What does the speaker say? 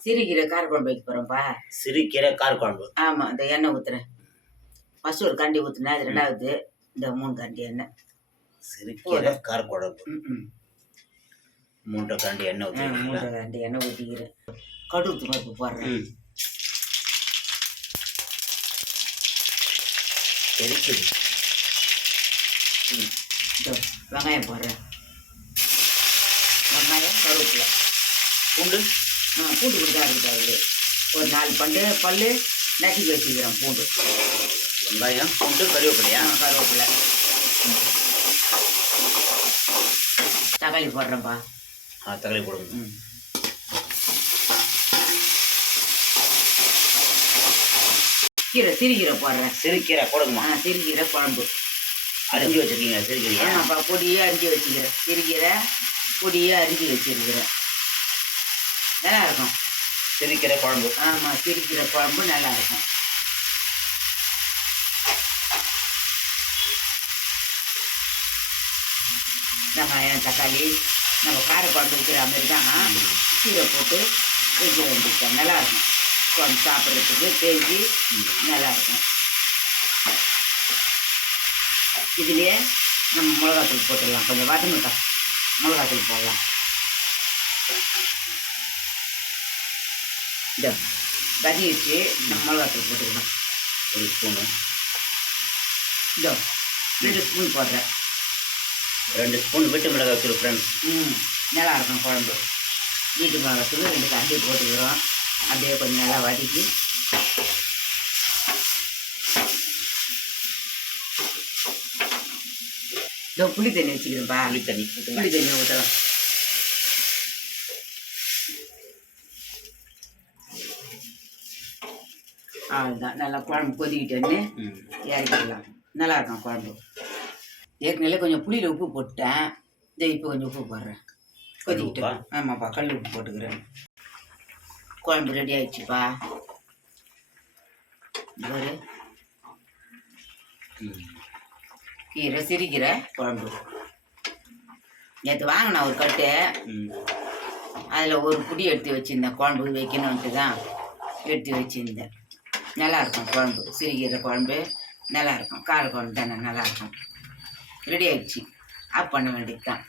சிறுகீரை காரக்குழம்பு வைக்க போகிறோம்ப்பா சிறுகீரை கார குழம்பு. ஆமாம் இந்த எண்ணெய் ஊற்றுறேன் ஃபஸ்ட்டு ஒரு கண்டி ஊற்றுனேன் அது ரெண்டாவது இந்த மூணு கண்டி எண்ணெய். சிறுகீரை கார குழம்பு. ம் ம். மூன்றரை கரண்டி எண்ணெய் ஊற்றி மூணு கண்டி எண்ணெய் ஊற்றிக்கிறேன் கடுகு பருப்பு போடுறேன் எரிக்குது. வெங்காயம் போடுறேன். வெங்காயம் கருவேப்பிலை. பூண்டு? ஆ பூண்டு கொடுத்தா இருக்குது ஒரு நாலு பண்டு பல்லு நசுக்கி வச்சுக்கிறேன் பூண்டு. வெங்காயம் பூண்டு கறிவேப்பிலையா ஆ கருவேப்பிலை. தக்காளி போடுறேன்ப்பா. ஆ தக்காளி போடுங்க. கீரை சிறுகீரை போடுறேன். சிறுகீரை போடுங்கம்மா. ஆ சிறுகீரை குழம்பு. அரிஞ்சு வச்சிருக்கீங்க சிறுகீரையா? ஆமாப்பா பொடியாக அரிஞ்சு வச்சுக்கிறேன். சிறுகீரை பொடியாக அரிஞ்சு வச்சிருக்கிறேன். நல்லா இருக்கும் குழம்பு. ஆமாம் திரிக்கிற குழம்பு நல்லா இருக்கும் வெங்காயம் தக்காளி நம்ம கார குழம்பு வைக்கிற மாதிரி தான் கீரை போட்டு வைக்க வேண்டியிருக்கோம் நல்லா இருக்கும் குழம்பு சாப்பிட்றதுக்கு தேஞ்சி நல்லா இருக்கும் இதுலேயே நம்ம மிளகாத்தூள் போட்டுடலாம். கொஞ்சம் வதங்கட்டா மிளகாத்தூள் போடலாம். இந்த வதங்கிடுச்சு நம்ம மிளகாத்தூள் போட்டுக்கலாம் ஒரு ஸ்பூனு. இதோ ரெண்டு ஸ்பூன் போடுறேன். ரெண்டு ஸ்பூன் வீட்டு மிளகாய் தூள் ஃப்ரெண்ட்ஸ் ம் நல்லா இருக்கும் குழம்பு. வீட்டு மிளகாத்தூள் ரெண்டு கண்டி போட்டுக்கிறோம். அப்படியே கொஞ்சம் நல்லா வதக்கி. இதோ புளி தண்ணி வச்சுக்கிறேன்ப்பா. புளி தண்ணி புளி தண்ணி ஊற்றலாம் அவ்வளோதான் நல்லா குழம்பு கொதிக்கிட்டேன்னு ம். இறக்கிடலாம். நல்லா இருக்கும் குழம்பு. ஏற்கனவே கொஞ்சம் புளியில் உப்பு போட்டேன். இதோ இப்போ கொஞ்சம் உப்பு போடுறேன். கொதிக்கிட்டு. உப்பா? ஆமாப்பா கல் உப்பு போட்டுக்கிறேன். குழம்பு ரெடி ஆயிடுச்சுப்பா. ஒரு கீரை சிரிக்கீரை குழம்பு. நேற்று வாங்கினேன் ஒரு கட்டு. அதில் ஒரு புடி எடுத்து வச்சுருந்தேன். குழம்பு வைக்கணுன்ட்டு தான் எடுத்து வச்சுருந்தேன். நல்லாயிருக்கும் குழம்பு. சிறுகீரை குழம்பு நல்லாயிருக்கும். கார குழம்பு தானே நல்லாயிருக்கும். ரெடி ஆகிடுச்சு ஆஃப் பண்ண வேண்டியது தான்